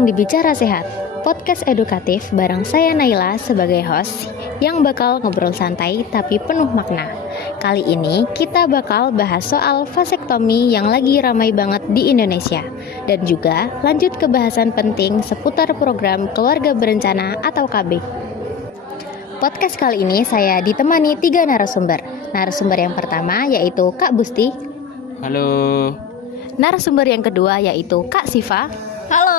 datang di Bicara Sehat, podcast edukatif bareng saya Naila sebagai host yang bakal ngobrol santai tapi penuh makna. Kali ini kita bakal bahas soal vasektomi yang lagi ramai banget di Indonesia dan juga lanjut ke bahasan penting seputar program keluarga berencana atau KB. Podcast kali ini saya ditemani 3 narasumber. Narasumber yang pertama yaitu Kak Busti. Halo. Narasumber yang kedua yaitu Kak Siva. Halo.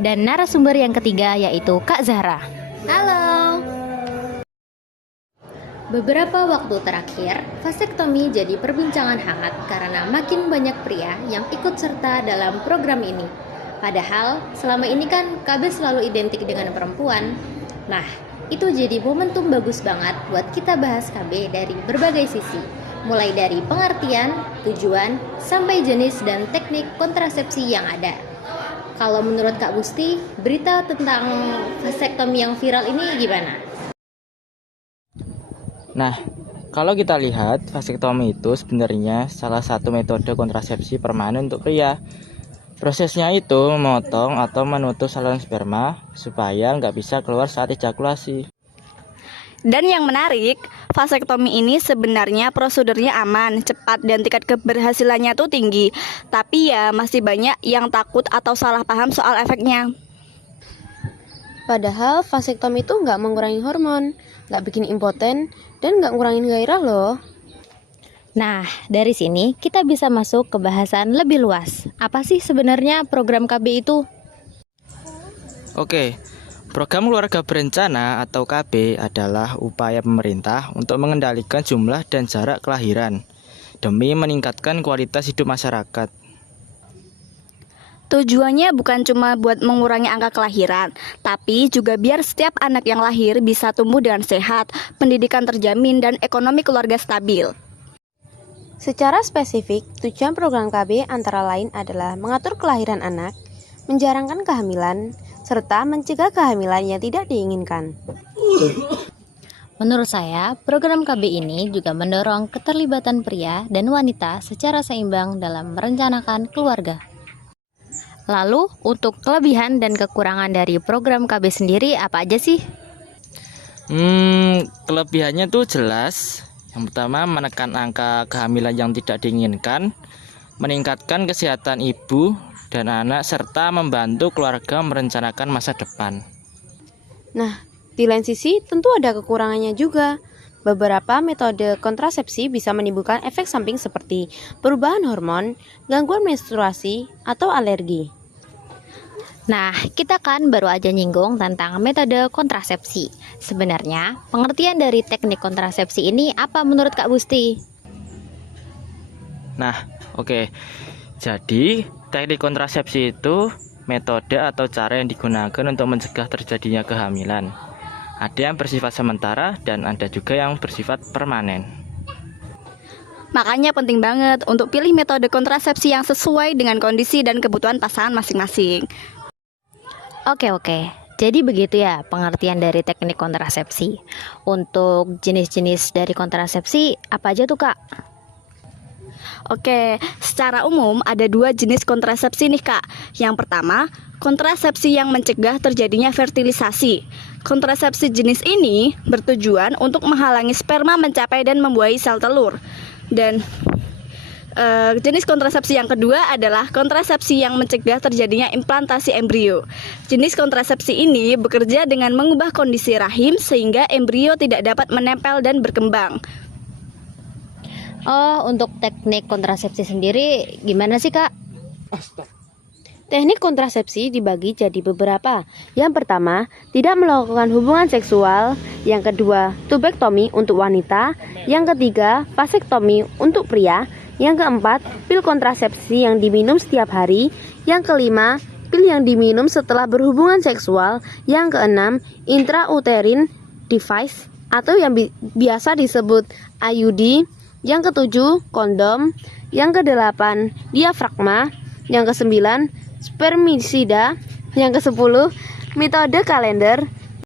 Dan narasumber yang ketiga yaitu Kak Zahra. Halo. Beberapa waktu terakhir, vasektomi jadi perbincangan hangat karena makin banyak pria yang ikut serta dalam program ini. Padahal selama ini kan KB selalu identik dengan perempuan. Nah, itu jadi momentum bagus banget buat kita bahas KB dari berbagai sisi. Mulai dari pengertian, tujuan, sampai jenis dan teknik kontrasepsi yang ada. Kalau menurut Kak Busti, berita tentang vasektomi yang viral ini gimana? Nah, kalau kita lihat, vasektomi itu sebenarnya salah satu metode kontrasepsi permanen untuk pria. Prosesnya itu memotong atau menutup saluran sperma supaya nggak bisa keluar saat ejakulasi. Dan yang menarik, vasektomi ini sebenarnya prosedurnya aman, cepat, dan tingkat keberhasilannya tuh tinggi. Tapi ya masih banyak yang takut atau salah paham soal efeknya. Padahal vasektomi itu nggak mengurangi hormon, nggak bikin impoten, dan nggak ngurangin gairah loh. Nah, dari sini kita bisa masuk ke bahasan lebih luas. Apa sih sebenarnya program KB itu? Oke, program keluarga berencana atau KB adalah upaya pemerintah untuk mengendalikan jumlah dan jarak kelahiran demi meningkatkan kualitas hidup masyarakat. Tujuannya bukan cuma buat mengurangi angka kelahiran, tapi juga biar setiap anak yang lahir bisa tumbuh dengan sehat, pendidikan terjamin, dan ekonomi keluarga stabil. Secara spesifik, tujuan program KB antara lain adalah mengatur kelahiran anak, menjarangkan kehamilan, serta mencegah kehamilan yang tidak diinginkan. Menurut saya, program KB ini juga mendorong keterlibatan pria dan wanita secara seimbang dalam merencanakan keluarga. Lalu, untuk kelebihan dan kekurangan dari program KB sendiri apa aja sih? Kelebihannya tuh jelas. Yang pertama, menekan angka kehamilan yang tidak diinginkan, meningkatkan kesehatan ibu dan anak, serta membantu keluarga merencanakan masa depan. Nah, di lain sisi tentu ada kekurangannya juga. Beberapa metode kontrasepsi bisa menimbulkan efek samping seperti perubahan hormon, gangguan menstruasi, atau alergi. Nah, kita kan baru aja nyinggung tentang metode kontrasepsi. Sebenarnya, pengertian dari teknik kontrasepsi ini apa menurut Kak Busti? Nah, oke. Jadi, teknik kontrasepsi itu metode atau cara yang digunakan untuk mencegah terjadinya kehamilan. Ada yang bersifat sementara dan ada juga yang bersifat permanen. Makanya penting banget untuk pilih metode kontrasepsi yang sesuai dengan kondisi dan kebutuhan pasangan masing-masing. Oke. Jadi begitu ya pengertian dari teknik kontrasepsi. Untuk jenis-jenis dari kontrasepsi, apa aja tuh Kak? Oke, secara umum ada 2 jenis kontrasepsi nih Kak. Yang pertama, kontrasepsi yang mencegah terjadinya fertilisasi. Kontrasepsi jenis ini bertujuan untuk menghalangi sperma mencapai dan membuahi sel telur. Dan jenis kontrasepsi yang kedua adalah kontrasepsi yang mencegah terjadinya implantasi embrio. Jenis kontrasepsi ini bekerja dengan mengubah kondisi rahim sehingga embrio tidak dapat menempel dan berkembang. Oh, untuk teknik kontrasepsi sendiri gimana sih Kak? Teknik kontrasepsi dibagi jadi beberapa. Yang pertama, tidak melakukan hubungan seksual. Yang kedua, tubektomi untuk wanita. Yang ketiga, vasektomi untuk pria. Yang keempat, pil kontrasepsi yang diminum setiap hari. Yang kelima, pil yang diminum setelah berhubungan seksual. Yang keenam, intrauterine device atau yang biasa disebut IUD. Yang ketujuh, kondom. Yang kedelapan, diafragma. Yang kesembilan, spermisida. Yang kesepuluh, metode kalender.